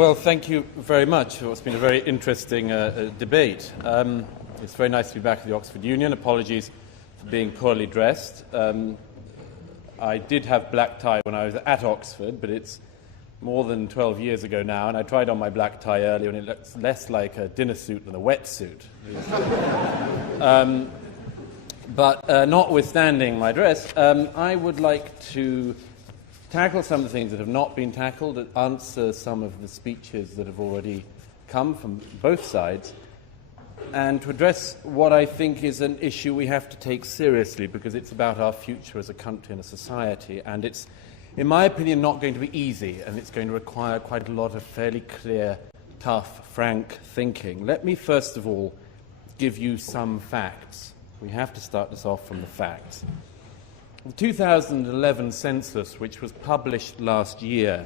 Well, thank you very much. It's been a very interesting debate. It's very nice to be back at the Oxford Union. Apologies for being poorly dressed. I did have black tie when I was at Oxford, but it's more than 12 years ago now, and I tried on my black tie earlier, and it looks less like a dinner suit than a wetsuit. But notwithstanding my dress, I would like to tackle some of the things that have not been tackled, and answer some of the speeches that have already come from both sides, and to address what I think is an issue we have to take seriously, because it's about our future as a country and a society, and it's, in my opinion, not going to be easy, and it's going to require quite a lot of fairly clear, tough, frank thinking. Let me first of all give you some facts. We have to start this off from the facts. The 2011 census, which was published last year,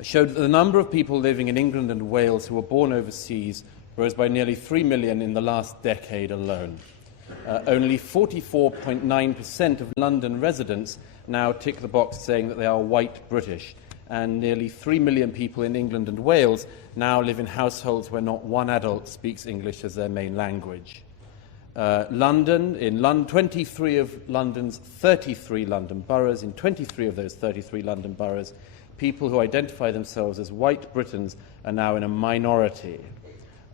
showed that the number of people living in England and Wales who were born overseas rose by nearly 3 million in the last decade alone. Only 44.9% of London residents now tick the box saying that they are white British, and nearly 3 million people in England and Wales now live in households where not one adult speaks English as their main language. In 23 of London's 33 London boroughs, in 23 of those 33 London boroughs, people who identify themselves as white Britons are now in a minority.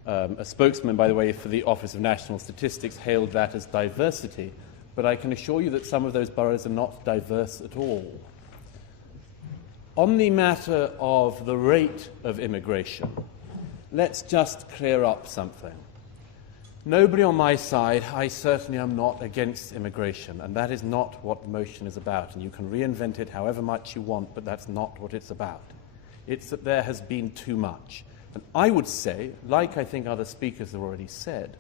A spokesman, by the way, for the Office of National Statistics hailed that as diversity, but I can assure you that some of those boroughs are not diverse at all. On the matter of the rate of immigration, let's just clear up something. Nobody on my side, I certainly am not against immigration, and that is not what the motion is about, and you can reinvent it however much you want, but that's not what it's about. It's that there has been too much. And I would say, like I think other speakers have already said,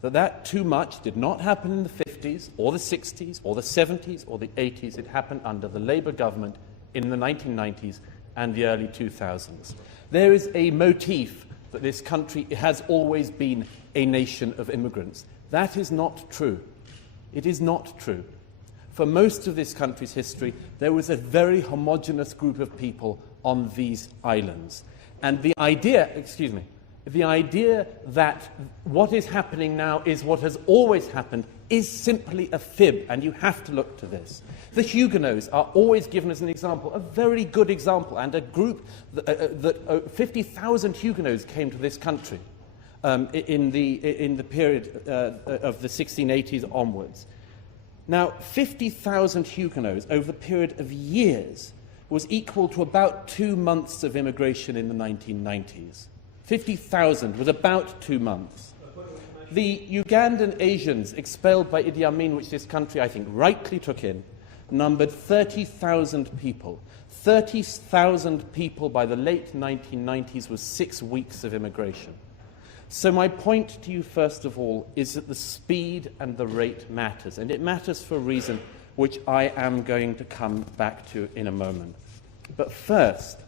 that too much did not happen in the 50s, or the 60s, or the 70s, or the 80s. It happened under the Labour government in the 1990s and the early 2000s. There is a motif that this country has always been a nation of immigrants. That is not true. It is not true. For most of this country's history, there was a very homogeneous group of people on these islands. And the idea that what is happening now is what has always happened is simply a fib, and you have to look to this. The Huguenots are always given as an example, a very good example, and a group that 50,000 Huguenots came to this country in the period of the 1680s onwards. Now, 50,000 Huguenots over the period of years was equal to about 2 months of immigration in the 1990s. 50,000 was about 2 months. The Ugandan Asians expelled by Idi Amin, which this country, I think, rightly took in, numbered 30,000 people. 30,000 people by the late 1990s was 6 weeks of immigration. So my point to you, first of all, is that the speed and the rate matters, and it matters for a reason which I am going to come back to in a moment. But first,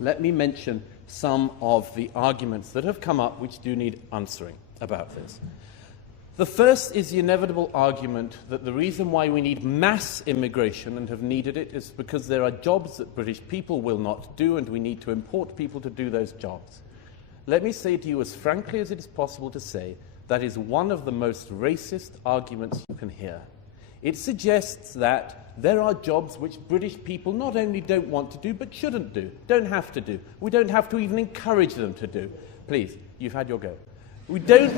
let me mention some of the arguments that have come up which do need answering about this. The first is the inevitable argument that the reason why we need mass immigration and have needed it is because there are jobs that British people will not do, and we need to import people to do those jobs. Let me say to you as frankly as it is possible to say, that is one of the most racist arguments you can hear. It suggests that there are jobs which British people not only don't want to do, but shouldn't do, don't have to do. We don't have to even encourage them to do. Please, you've had your go. We don't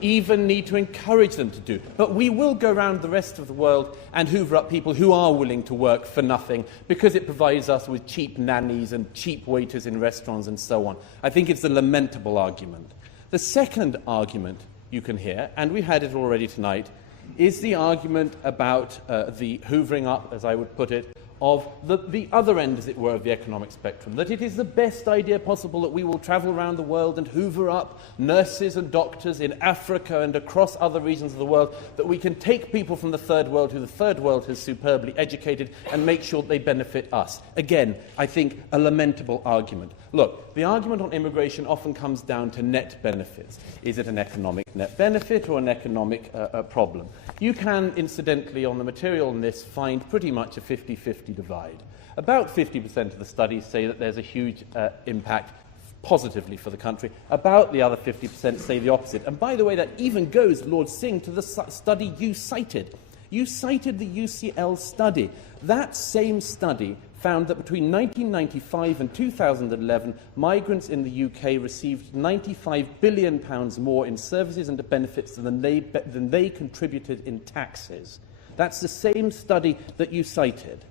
even need to encourage them to do. But we will go around the rest of the world and hoover up people who are willing to work for nothing because it provides us with cheap nannies and cheap waiters in restaurants and so on. I think it's a lamentable argument. The second argument you can hear, and we had it already tonight, is the argument about the hoovering up, as I would put it, of the other end, as it were, of the economic spectrum, that it is the best idea possible that we will travel around the world and hoover up nurses and doctors in Africa and across other regions of the world, that we can take people from the third world who the third world has superbly educated and make sure that they benefit us. Again, I think a lamentable argument. Look, the argument on immigration often comes down to net benefits. Is it an economic net benefit or an economic problem? You can, incidentally, on the material on this, find pretty much a 50-50 divide. About 50% of the studies say that there's a huge impact positively for the country. About the other 50% say the opposite. And by the way, that even goes, Lord Singh, to the study you cited. You cited the UCL study. That same study found that between 1995 and 2011, migrants in the UK received £95 billion more in services and benefits than they contributed in taxes. That's the same study that you cited.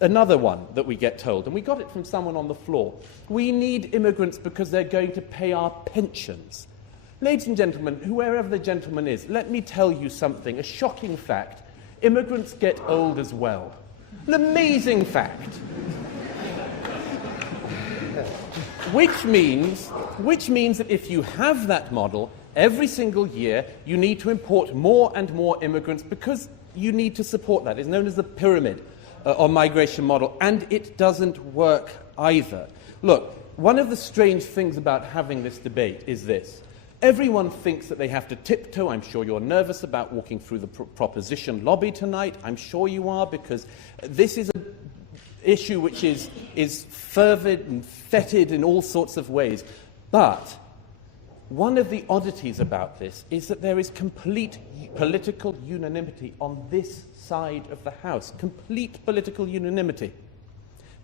Another one that we get told, and we got it from someone on the floor, we need immigrants because they're going to pay our pensions. Ladies and gentlemen, whoever the gentleman is, let me tell you something, a shocking fact. Immigrants get old as well. An amazing fact. Which means that if you have that model, every single year you need to import more and more immigrants because you need to support that. It's known as the pyramid or migration model, and it doesn't work either. Look, one of the strange things about having this debate is this. Everyone thinks that they have to tiptoe. I'm sure you're nervous about walking through the proposition lobby tonight. I'm sure you are, because this is an issue which is fervid and fetid in all sorts of ways. But one of the oddities about this is that there is complete political unanimity on this side of the House. Complete political unanimity.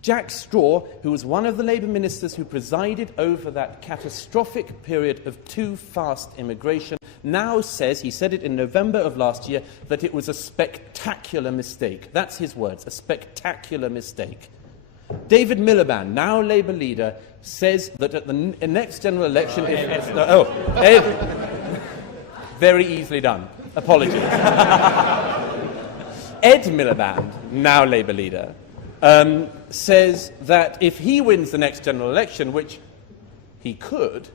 Jack Straw, who was one of the Labour ministers who presided over that catastrophic period of too fast immigration, now says, he said it in November of last year, that it was a spectacular mistake. That's his words, a spectacular mistake. David Miliband, now Labour leader, says that at the next general election... very easily done. Apologies. Ed Miliband, now Labour leader, says that if he wins the next general election, which he could,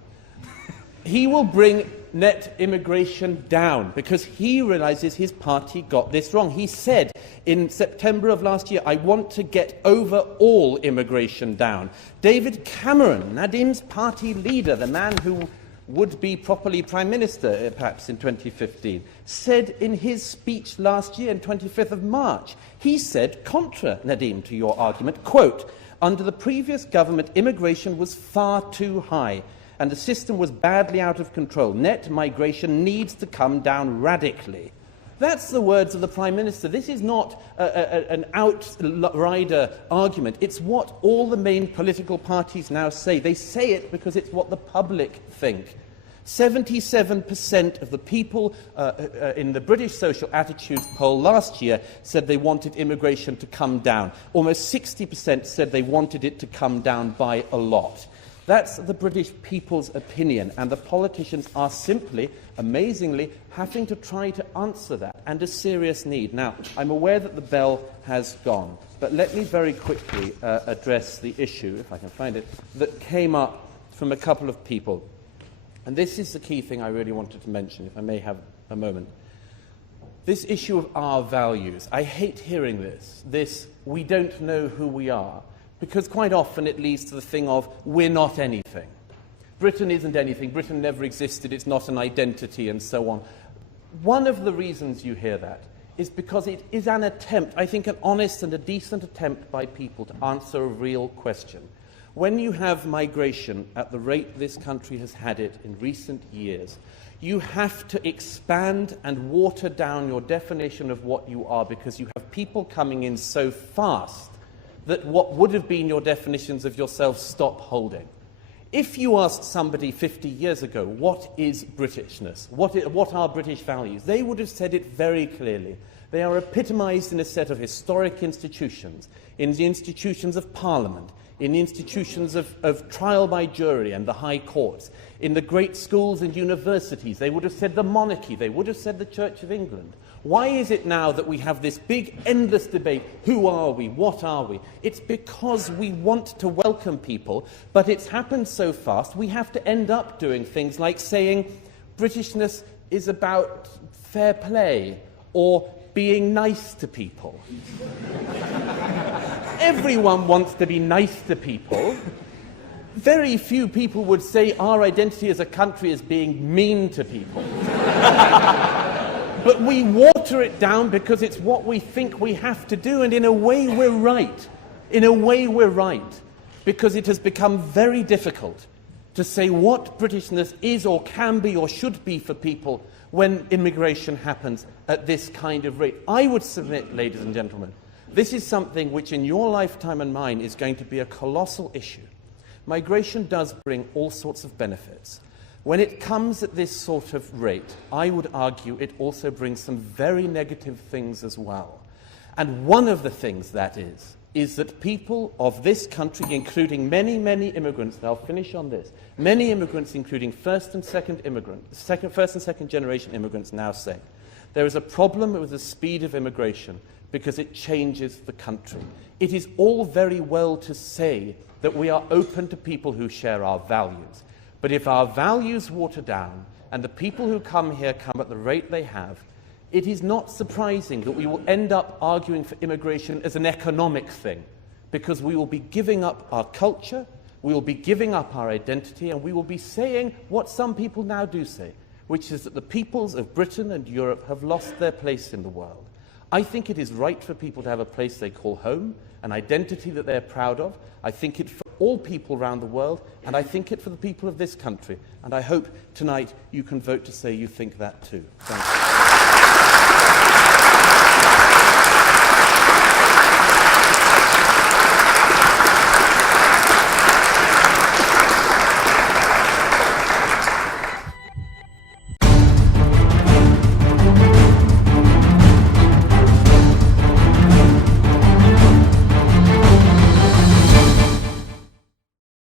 he will bring net immigration down because he realises his party got this wrong. He said in September of last year, I want to get overall immigration down. David Cameron, Nadim's party leader, the man who would be properly Prime Minister, perhaps, in 2015, said in his speech last year, on 25th of March, he said, contra, Nadim, to your argument, quote, under the previous government, immigration was far too high and the system was badly out of control. Net migration needs to come down radically. That's the words of the Prime Minister. This is not an outrider argument. It's what all the main political parties now say. They say it because it's what the public think. 77% of the people in the British Social Attitudes poll last year said they wanted immigration to come down. Almost 60% said they wanted it to come down by a lot. That's the British people's opinion, and the politicians are simply, amazingly, having to try to answer that, and a serious need. Now, I'm aware that the bell has gone, but let me very quickly address the issue, if I can find it, that came up from a couple of people. And this is the key thing I really wanted to mention, if I may have a moment. This issue of our values. I hate hearing this, we don't know who we are, because quite often it leads to the thing of, we're not anything. Britain isn't anything, Britain never existed, it's not an identity, and so on. One of the reasons you hear that is because it is an attempt, I think an honest and a decent attempt by people to answer a real question. When you have migration at the rate this country has had it in recent years, you have to expand and water down your definition of what you are, because you have people coming in so fast that what would have been your definitions of yourself stop holding. If you asked somebody 50 years ago, what is Britishness? What are British values? They would have said it very clearly. They are epitomised in a set of historic institutions, in the institutions of Parliament, in the institutions of trial by jury and the high courts, in the great schools and universities. They would have said the monarchy. They would have said the Church of England. Why is it now that we have this big, endless debate? Who are we? What are we? It's because we want to welcome people, but it's happened so fast, we have to end up doing things like saying Britishness is about fair play or being nice to people. Everyone wants to be nice to people. Very few people would say our identity as a country is being mean to people. But we water it down because it's what we think we have to do, and in a way we're right. In a way, we're right, because it has become very difficult to say what Britishness is or can be or should be for people when immigration happens at this kind of rate. I would submit, ladies and gentlemen, this is something which in your lifetime and mine is going to be a colossal issue. Migration does bring all sorts of benefits. When it comes at this sort of rate, I would argue it also brings some very negative things as well. And one of the things that is that people of this country, including many, many immigrants, and I'll finish on this, many immigrants, including first and second generation immigrants, now say there is a problem with the speed of immigration because it changes the country. It is all very well to say that we are open to people who share our values. But if our values water down and the people who come here come at the rate they have, it is not surprising that we will end up arguing for immigration as an economic thing, because we will be giving up our culture, we will be giving up our identity, and we will be saying what some people now do say, which is that the peoples of Britain and Europe have lost their place in the world. I think it is right for people to have a place they call home, an identity that they're proud of. I think it for all people around the world, and I think it for the people of this country. And I hope tonight you can vote to say you think that too. Thank you.